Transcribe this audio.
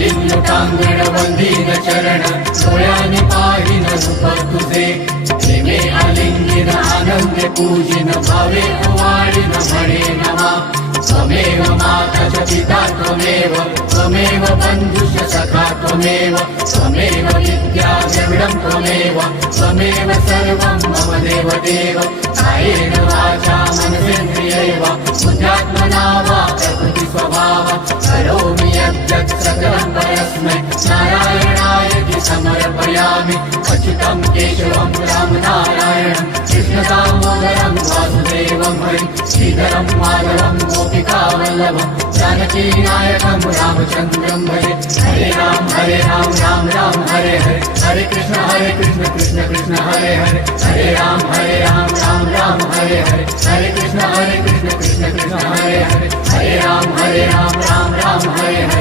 लोटांगण वंदीन चरण डोळ्याने पाहिन रूप तुझे प्रेमे आलिंगिन आनंदे पूजिन भावे ओवाळीन म्हणे नमा त्वमेव माता च पिता त्वमेव त्वमेव बन्धुश्च सखा त्वमेव त्वमेव विद्या द्रविडं त्वमेव त्वमेव सर्वं मम देव देव कायेन वाचा मनसेन्द्रियैव बुद्ध्यात्मना वा प्रकृति स्वभाव करोमि यद्यत् सकलं परस्मै नारायणायति समर्पयामि अच्युतं केशवं रामनारायणं कृष्णदामोदरं वासुदेवं हरिं श्रीधरं माधवं गोपिकावल्लभं जानकीनायकं रामचन्द्रं भजे हरे राम राम राम हरे हरे हरे कृष्ण कृष्ण कृष्ण हरे हरे हरे राम राम हरे हरे हरे कृष्ण कृष्ण कृष्ण हरे हरे हरे राम राम हरे हरे